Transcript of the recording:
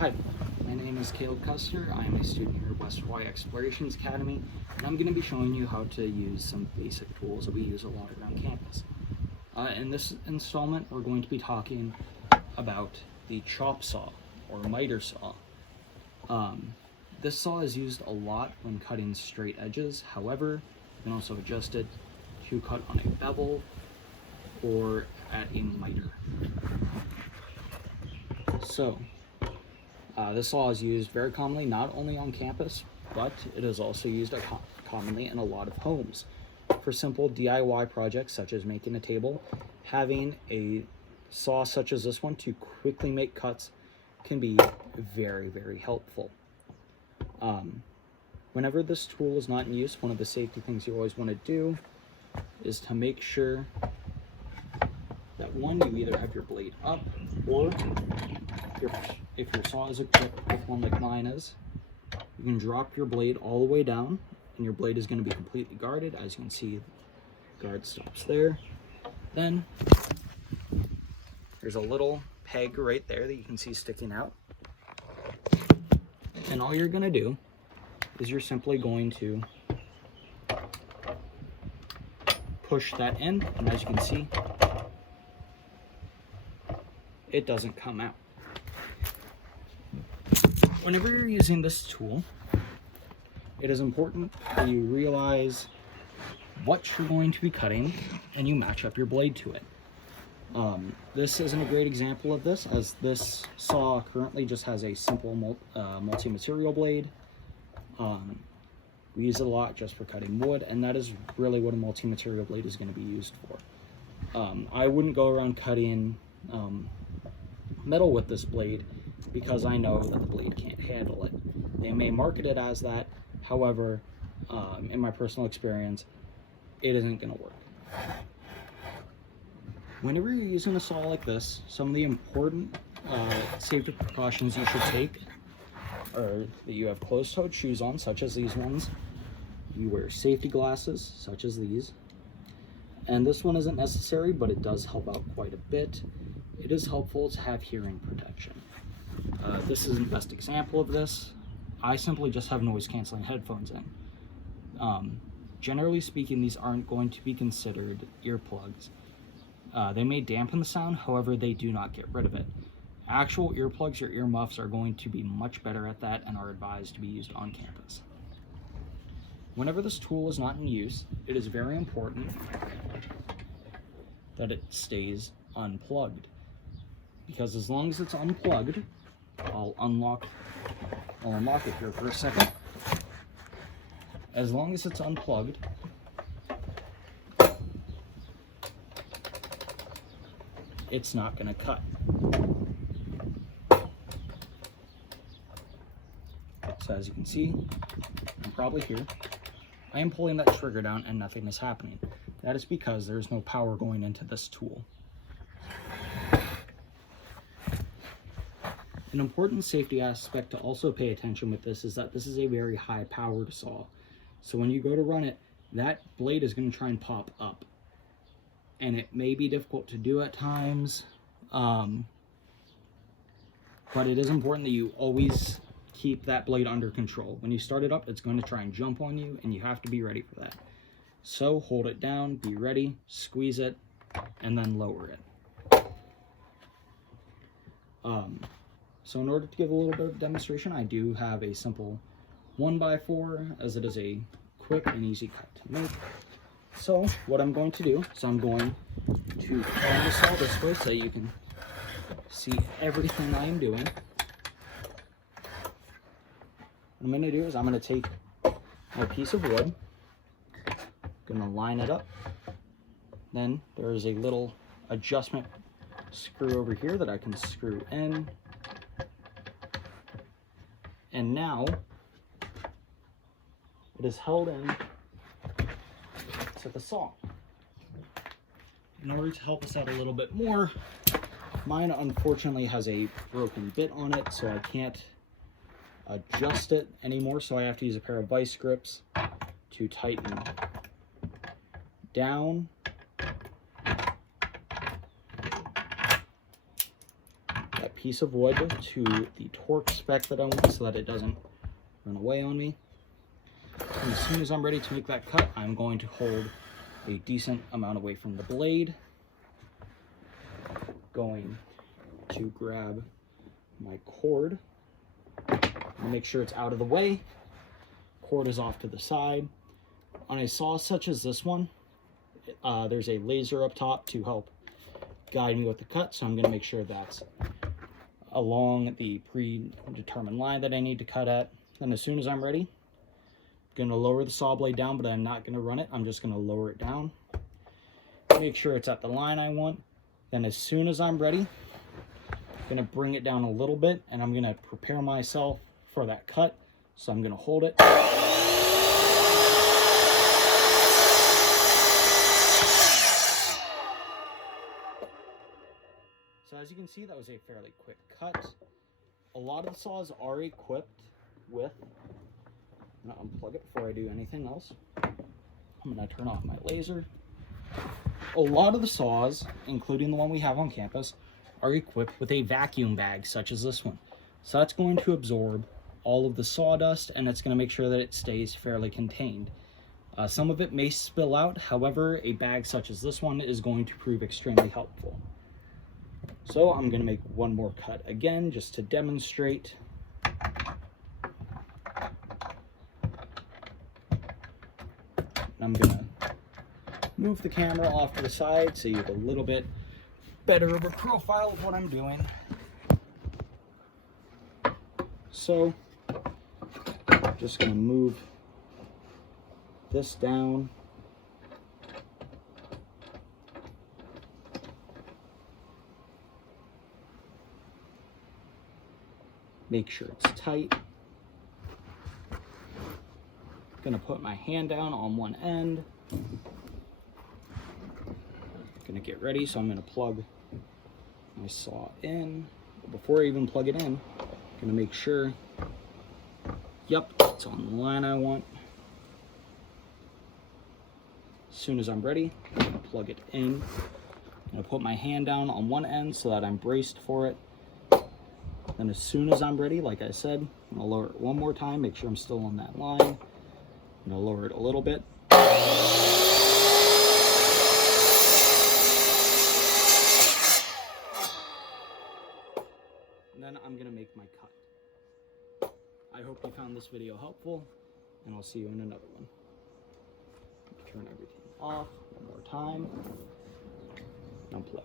Hi, my name is Caleb Custer. I am a student here at West Hawaii Explorations Academy, and I'm going to be showing you how to use some basic tools that we use a lot around campus. In this installment, we're going to be talking about the chop saw or miter saw. This saw is used a lot when cutting straight edges. However, you can also adjust it to cut on a bevel or at a miter. So, this saw is used very commonly not only on campus, but it is also used commonly in a lot of homes. For simple DIY projects such as making a table, having a saw such as this one to quickly make cuts can be very, very helpful. Whenever this tool is not in use, one of the safety things you always want to do is to make sure that one, you either have your blade up, or if your saw is equipped with one like mine is, you can drop your blade all the way down and your blade is going to be completely guarded. As you can see, guard stops there. Then there's a little peg right there that you can see sticking out. And all you're going to do is you're simply going to push that in, and as you can see, it doesn't come out. Whenever you're using this tool, it is important that you realize what you're going to be cutting and you match up your blade to it. This isn't a great example of this, as this saw currently just has a simple multi-material blade. We use it a lot just for cutting wood, and that is really what a multi-material blade is going to be used for. I wouldn't go around cutting metal with this blade because I know that the blade can't handle it. They may market it as that, however, in my personal experience, it isn't going to work. Whenever you're using a saw like this, some of the important safety precautions you should take are that you have closed-toed shoes on, such as these ones. You wear safety glasses, such as these. And this one isn't necessary, but it does help out quite a bit. It is helpful to have hearing protection. This isn't the best example of this. I simply just have noise-canceling headphones in. Generally speaking, these aren't going to be considered earplugs. They may dampen the sound, however, they do not get rid of it. Actual earplugs or earmuffs are going to be much better at that and are advised to be used on campus. Whenever this tool is not in use, it is very important that it stays unplugged. Because as long as it's unplugged, I'll unlock it here for a second. As long as it's unplugged, it's not going to cut. So as you can see, and probably here, I am pulling that trigger down and nothing is happening. That is because there's no power going into this tool. An important safety aspect to also pay attention with this is that this is a very high powered saw. So when you go to run it, that blade is going to try and pop up. And it may be difficult to do at times, but it is important that you always keep that blade under control. When you start it up, it's going to try and jump on you, and you have to be ready for that. So hold it down, be ready, squeeze it, and then lower it. So in order to give a little bit of demonstration, I do have a simple 1x4, as it is a quick and easy cut to make. So what I'm going to do is I'm going to turn the saw this way so you can see everything I am doing. What I'm going to do is I'm going to take my piece of wood, going to line it up. Then there is a little adjustment screw over here that I can screw in. And now it is held in to the saw. In order to help us out a little bit more, mine unfortunately has a broken bit on it, so I can't adjust it anymore, so I have to use a pair of vice grips to tighten down piece of wood to the torque spec that I want so that it doesn't run away on me. And as soon as I'm ready to make that cut, I'm going to hold a decent amount away from the blade. Going to grab my cord and make sure it's out of the way. Cord is off to the side. On a saw such as this one, there's a laser up top to help guide me with the cut, so I'm going to make sure that's along the predetermined line that I need to cut at. Then as soon as I'm ready, I'm going to lower the saw blade down, but I'm not going to run it. I'm just going to lower it down. Make sure it's at the line I want. Then as soon as I'm ready, I'm going to bring it down a little bit, and I'm going to prepare myself for that cut. So I'm going to hold it. So as you can see, that was a fairly quick cut. A lot of the saws are equipped with, I'm going to unplug it before I do anything else. I'm going to turn off my laser. A lot of the saws, including the one we have on campus, are equipped with a vacuum bag such as this one. So that's going to absorb all of the sawdust, and it's going to make sure that it stays fairly contained. Some of it may spill out, however, a bag such as this one is going to prove extremely helpful. So I'm going to make one more cut again just to demonstrate. I'm going to move the camera off to the side so you have a little bit better of a profile of what I'm doing. So, just going to move this down. Make sure it's tight. Going to put my hand down on one end. Going to get ready, so I'm going to plug my saw in. But before I even plug it in, I'm going to make sure, yep, it's on the line I want. As soon as I'm ready, I'm going to plug it in. I'm going to put my hand down on one end so that I'm braced for it. Then as soon as I'm ready, like I said, I'm going to lower it one more time, make sure I'm still on that line. I'm going to lower it a little bit. And then I'm going to make my cut. I hope you found this video helpful, and I'll see you in another one. Turn everything off one more time. Unplug.